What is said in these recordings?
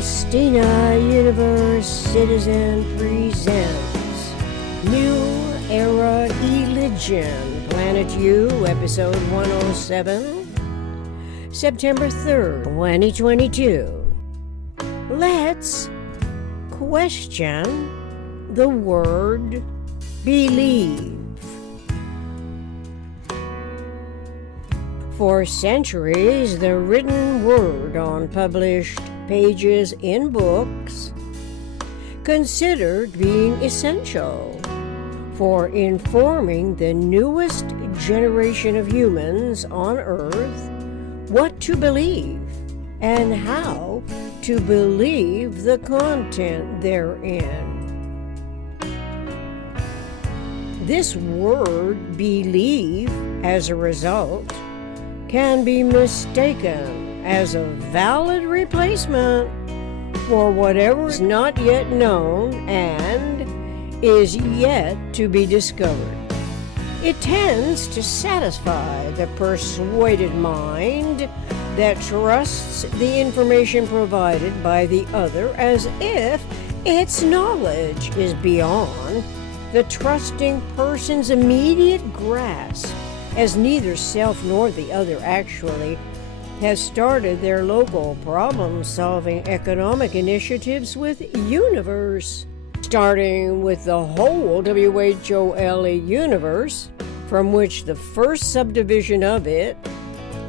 Christina Universe Citizen presents New Era Religion, Planet U, Episode 107, September 3rd, 2022. Let's question the word believe. For centuries, the written word on published pages in books considered being essential for informing the newest generation of humans on Earth what to believe and how to believe the content therein. This word believe, as a result, can be mistaken as a valid replacement for whatever is not yet known and is yet to be discovered. It tends to satisfy the persuaded mind that trusts the information provided by the other as if its knowledge is beyond the trusting person's immediate grasp, as neither self nor the other actually has started their local problem-solving economic initiatives with universe, starting with the whole WHOLE universe, from which the first subdivision of it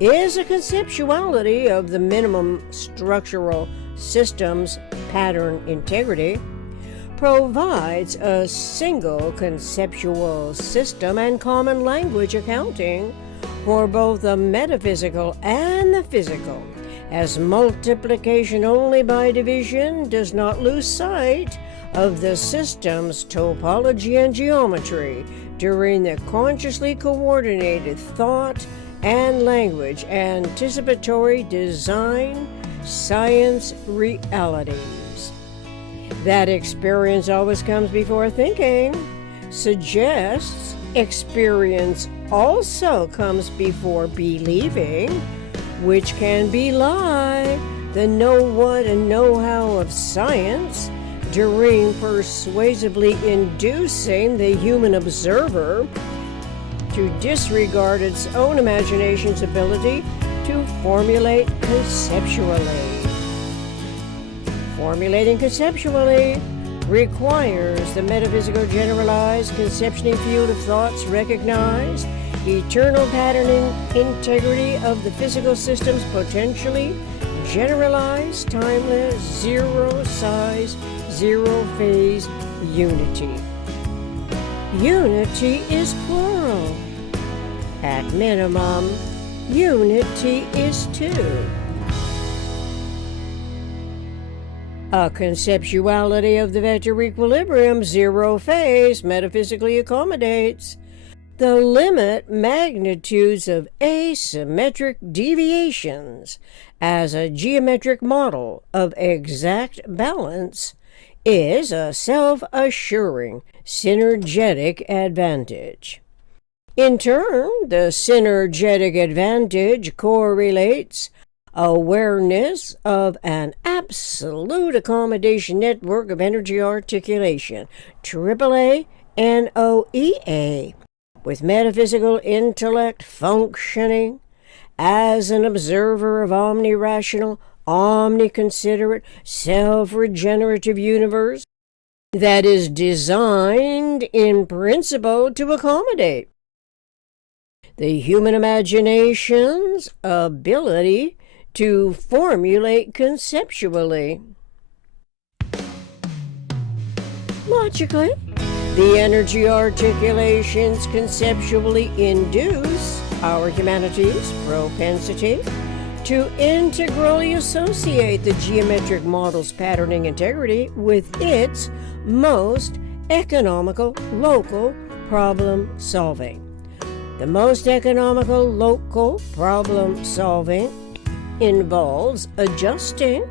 is a conceptuality of the minimum structural system's pattern integrity, provides a single conceptual system and common language accounting for both the metaphysical and the physical, as multiplication only by division does not lose sight of the system's topology and geometry during the consciously coordinated thought and language anticipatory design science realities. That experience always comes before thinking suggests experience also comes before believing, which can belie the know-what and know-how of science during persuasively inducing the human observer to disregard its own imagination's ability to formulate conceptually. Formulating conceptually requires the metaphysical generalized conceptioning field of thoughts recognized eternal patterning integrity of the physical system's potentially generalized, timeless, zero size, zero phase unity. Unity is plural. At minimum, unity is two. A conceptuality of the vector equilibrium zero phase metaphysically accommodates the limit magnitudes of asymmetric deviations as a geometric model of exact balance is a self-assuring synergetic advantage. In turn, the synergetic advantage correlates awareness of an absolute accommodation network of energy articulation, AAA NOEA, with metaphysical intellect functioning as an observer of omni-rational, omni-considerate, self-regenerative universe that is designed in principle to accommodate the human imagination's ability to formulate conceptually. Logically, the energy articulations conceptually induce our humanity's propensity to integrally associate the geometric model's patterning integrity with its most economical local problem solving. The most economical local problem solving involves adjusting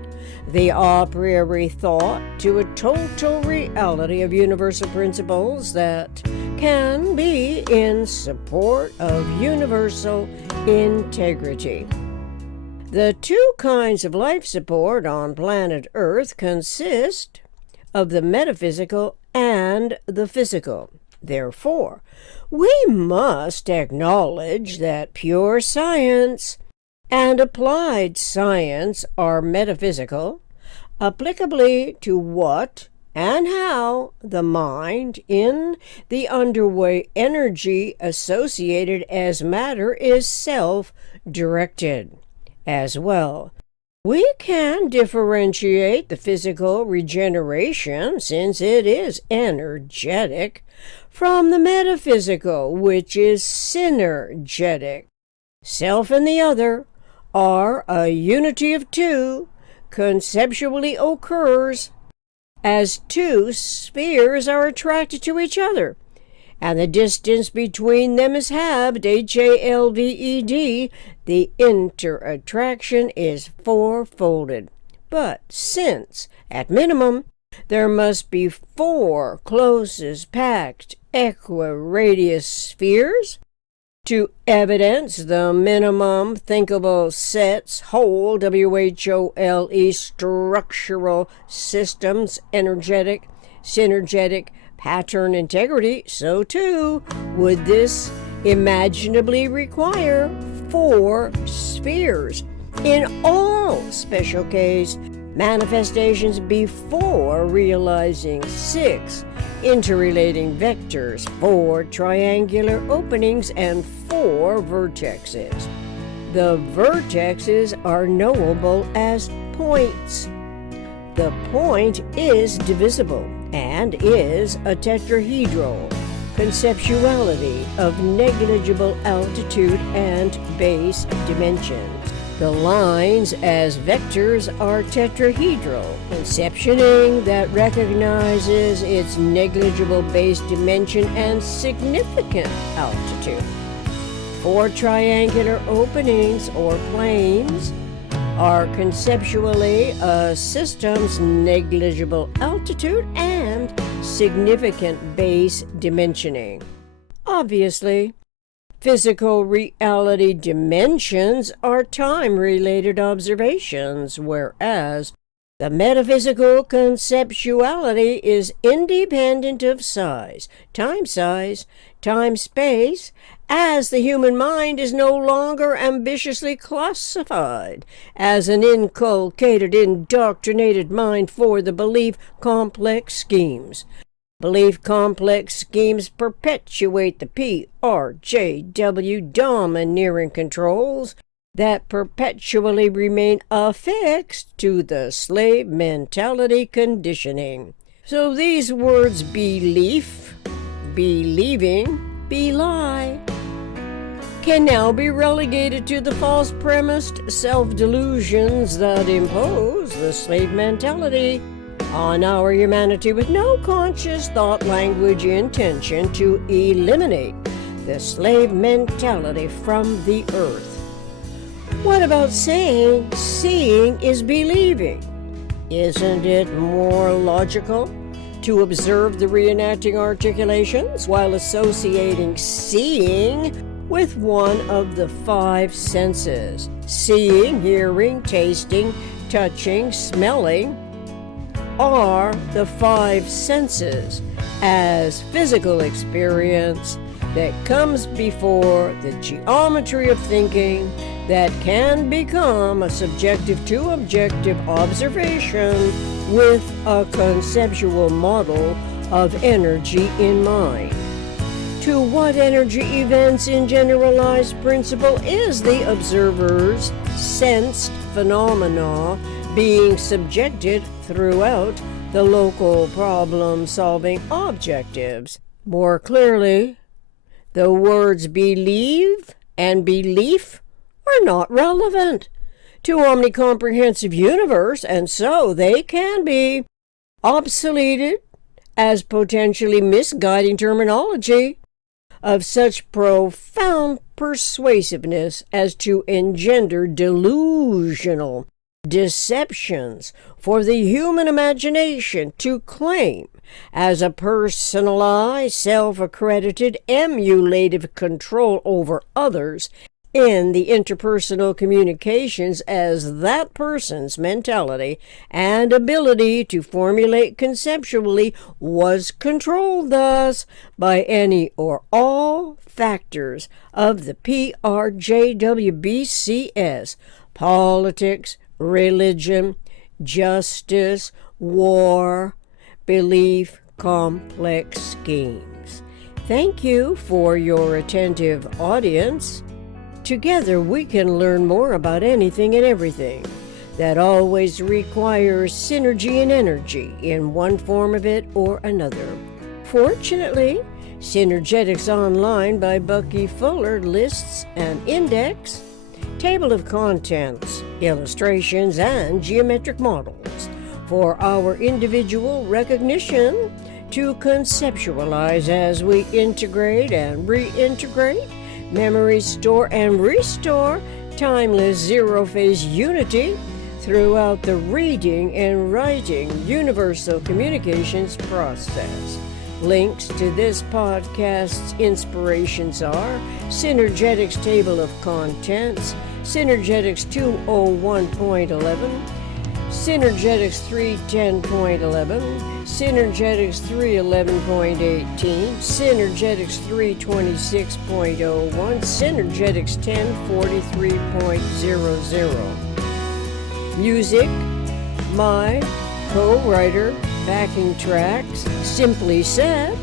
the a priori thought to a total reality of universal principles that can be in support of universal integrity. The two kinds of life support on planet Earth consist of the metaphysical and the physical. Therefore, we must acknowledge that pure science and applied science are metaphysical, applicably to what and how the mind in the underway energy associated as matter is self-directed. As well, we can differentiate the physical regeneration, since it is energetic, from the metaphysical, which is synergetic. Self and the other are a unity of two, conceptually occurs as two spheres are attracted to each other, and the distance between them is halved, H-A-L-V-E-D. The inter-attraction is fourfolded. But since, at minimum, there must be four closest packed equiradius spheres to evidence the minimum thinkable sets, whole, W-H-O-L-E, structural systems, energetic, synergetic, pattern integrity, so too would this imaginably require four spheres in all special case manifestations before realizing six interrelating vectors, four triangular openings, and four vertexes. The vertexes are knowable as points. The point is divisible and is a tetrahedral conceptuality of negligible altitude and base dimensions. The lines as vectors are tetrahedral, conceptioning that recognizes its negligible base dimension and significant altitude. Four triangular openings or planes are conceptually a system's negligible altitude and significant base dimensioning. Obviously, physical reality dimensions are time-related observations, whereas the metaphysical conceptuality is independent of size, time-space, as the human mind is no longer ambitiously classified as an inculcated, indoctrinated mind for the belief complex schemes. Belief complex schemes perpetuate the PRJW domineering controls that perpetually remain affixed to the slave mentality conditioning. So these words belief, believing, belie can now be relegated to the false premised self-delusions that impose the slave mentality on our humanity with no conscious thought, language, intention to eliminate the slave mentality from the earth. What about saying seeing is believing? Isn't it more logical to observe the reenacting articulations while associating seeing with one of the five senses? Seeing, hearing, tasting, touching, smelling are the five senses as physical experience that comes before the geometry of thinking that can become a subjective to objective observation with a conceptual model of energy in mind. To what energy events in generalized principle is the observer's sensed phenomena being subjected throughout the local problem-solving objectives? More clearly, the words believe and belief are not relevant to omnicomprehensive universe, and so they can be obsoleted as potentially misguiding terminology of such profound persuasiveness as to engender delusional deceptions for the human imagination to claim as a personalized, self-accredited, emulative control over others in the interpersonal communications as that person's mentality and ability to formulate conceptually was controlled thus by any or all factors of the PRJWBCS: politics, religion, justice, war, belief, complex schemes. Thank you for your attentive audience. Together we can learn more about anything and everything. That always requires synergy and energy in one form of it or another. Fortunately, Synergetics Online by Bucky Fuller lists an index, table of contents, illustrations, and geometric models for our individual recognition to conceptualize as we integrate and reintegrate, memory store and restore timeless zero-phase unity throughout the reading and writing universal communications process. Links to this podcast's inspirations are Synergetics Table of Contents, Synergetics 201.11, Synergetics 310.11, Synergetics 311.18, Synergetics 326.01, Synergetics 1043.00. Music, my co-writer, backing tracks, Simply Said,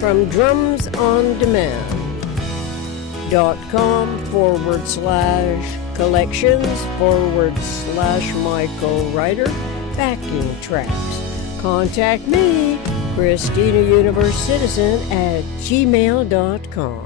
from drumsondemand.com/collections/my co-writer, backing tracks. Contact me, ChristinaUniverseCitizen @gmail.com.